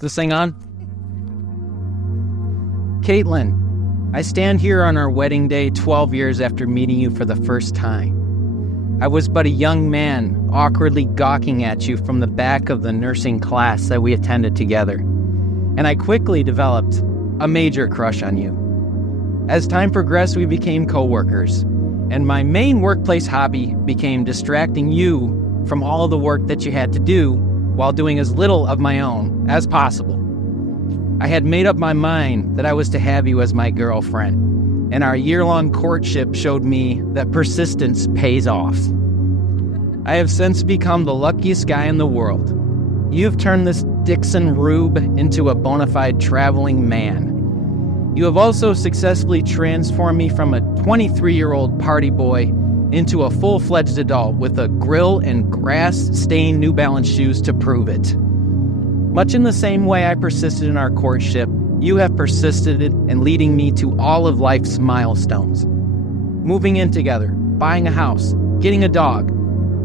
this thing on? Katelyn, I stand here on our wedding day 12 years after meeting you for the first time. I was but a young man, awkwardly gawking at you from the back of the nursing class that we attended together, and I quickly developed a major crush on you. As time progressed, we became co-workers, and my main workplace hobby became distracting you from all the work that you had to do while doing as little of my own as possible. I had made up my mind that I was to have you as my girlfriend, and our year-long courtship showed me that persistence pays off. I have since become the luckiest guy in the world. You've turned this Dixon rube into a bona fide traveling man. You have also successfully transformed me from a 23-year-old party boy into a full-fledged adult with a grill and grass-stained New Balance shoes to prove it. Much in the same way I persisted in our courtship, you have persisted in leading me to all of life's milestones. Moving in together, buying a house, getting a dog.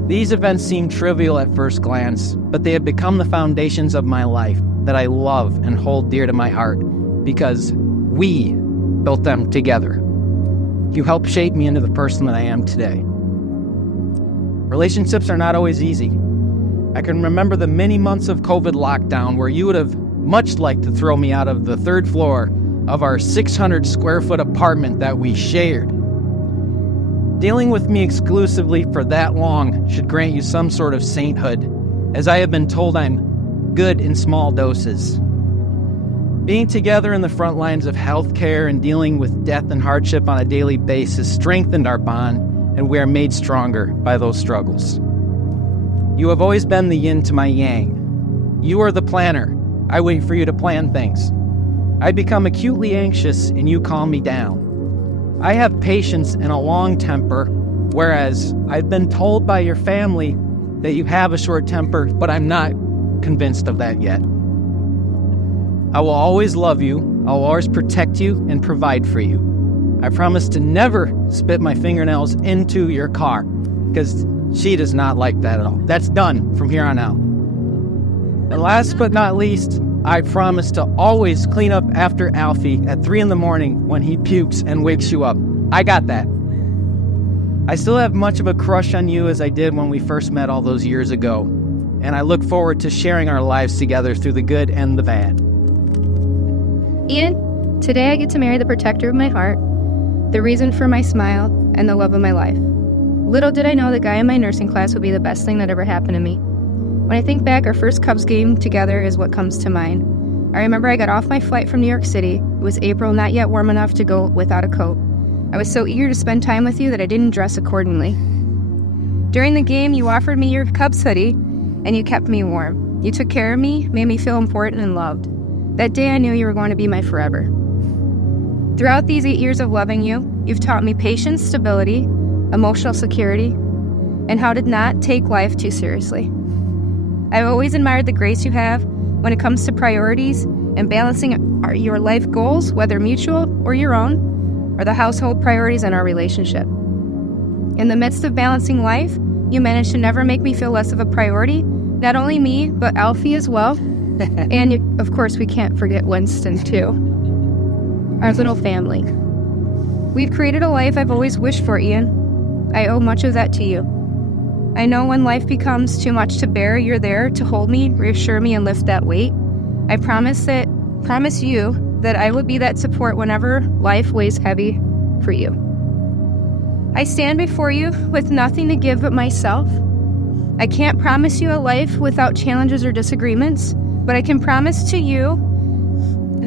These events seem trivial at first glance, but they have become the foundations of my life that I love and hold dear to my heart because we built them together. You helped shape me into the person that I am today. Relationships are not always easy. I can remember the many months of COVID lockdown where you would have much liked to throw me out of the third floor of our 600 square foot apartment that we shared. Dealing with me exclusively for that long should grant you some sort of sainthood, as I have been told I'm good in small doses. Being together in the front lines of healthcare and dealing with death and hardship on a daily basis strengthened our bond, and we are made stronger by those struggles. You have always been the yin to my yang. You are the planner. I wait for you to plan things. I become acutely anxious and you calm me down. I have patience and a long temper, whereas I've been told by your family that you have a short temper, but I'm not convinced of that yet. I will always love you. I will always protect you and provide for you. I promise to never spit my fingernails into your car, because she does not like that at all. That's done from here on out. And last but not least, I promise to always clean up after Alfie at 3 a.m. when he pukes and wakes you up. I got that. I still have much of a crush on you as I did when we first met all those years ago, and I look forward to sharing our lives together through the good and the bad. Ian, today I get to marry the protector of my heart, the reason for my smile, and the love of my life. Little did I know the guy in my nursing class would be the best thing that ever happened to me. When I think back, our first Cubs game together is what comes to mind. I remember I got off my flight from New York City. It was April, not yet warm enough to go without a coat. I was so eager to spend time with you that I didn't dress accordingly. During the game, you offered me your Cubs hoodie, and you kept me warm. You took care of me, made me feel important and loved. That day I knew you were going to be my forever. Throughout these 8 years of loving you, you've taught me patience, stability, emotional security, and how to not take life too seriously. I've always admired the grace you have when it comes to priorities and balancing your life goals, whether mutual or your own, or the household priorities in our relationship. In the midst of balancing life, you managed to never make me feel less of a priority, not only me, but Alfie as well. And of course, we can't forget Winston too, our little family. We've created a life I've always wished for, Ian. I owe much of that to you. I know when life becomes too much to bear, you're there to hold me, reassure me, and lift that weight. I promise you that I would be that support whenever life weighs heavy for you. I stand before you with nothing to give but myself. I can't promise you a life without challenges or disagreements, but I can promise to you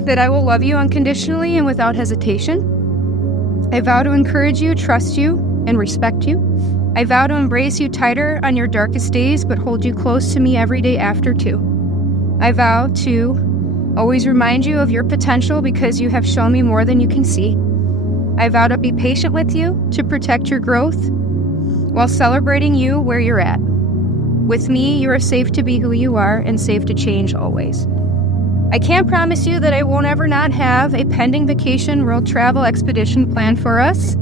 that I will love you unconditionally and without hesitation. I vow to encourage you, trust you, and respect you. I vow to embrace you tighter on your darkest days, but hold you close to me every day after too. I vow to always remind you of your potential because you have shown me more than you can see. I vow to be patient with you, to protect your growth, while celebrating you where you're at. With me, you are safe to be who you are and safe to change always. I can't promise you that I won't ever not have a pending vacation world travel expedition planned for us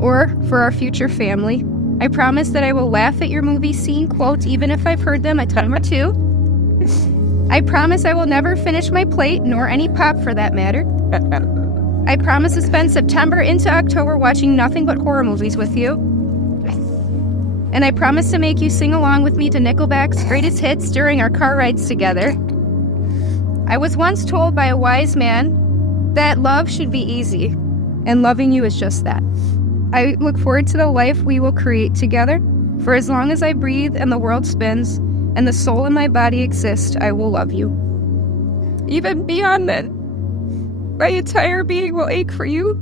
or for our future family. I promise that I will laugh at your movie scene quotes even if I've heard them a time or two. I promise I will never finish my plate, nor any pop for that matter. I promise to spend September into October watching nothing but horror movies with you. And I promise to make you sing along with me to Nickelback's greatest hits during our car rides together. I was once told by a wise man that love should be easy, and loving you is just that. I look forward to the life we will create together. For as long as I breathe and the world spins, and the soul in my body exists, I will love you. Even beyond that, my entire being will ache for you.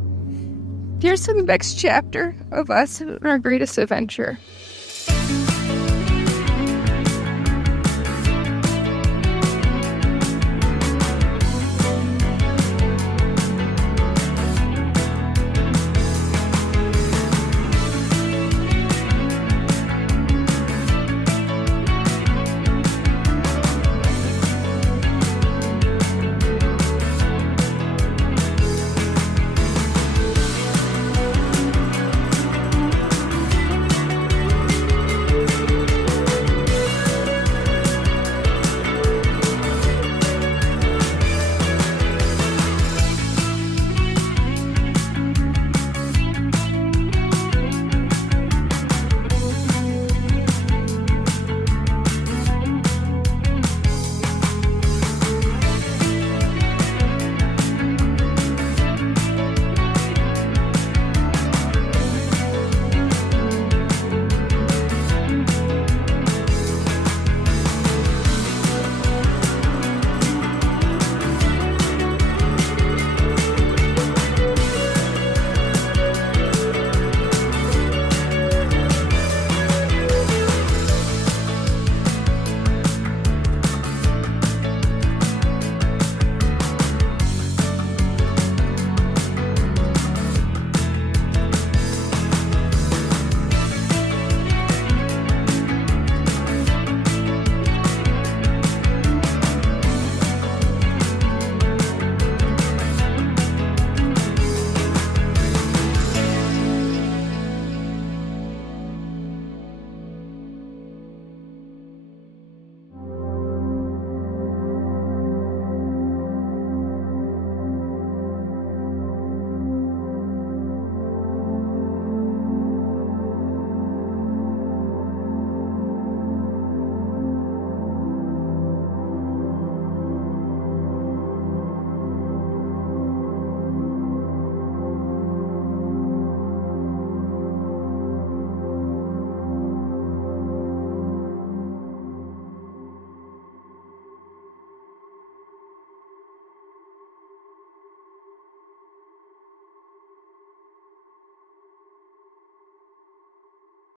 Here's to the next chapter of us and our greatest adventure.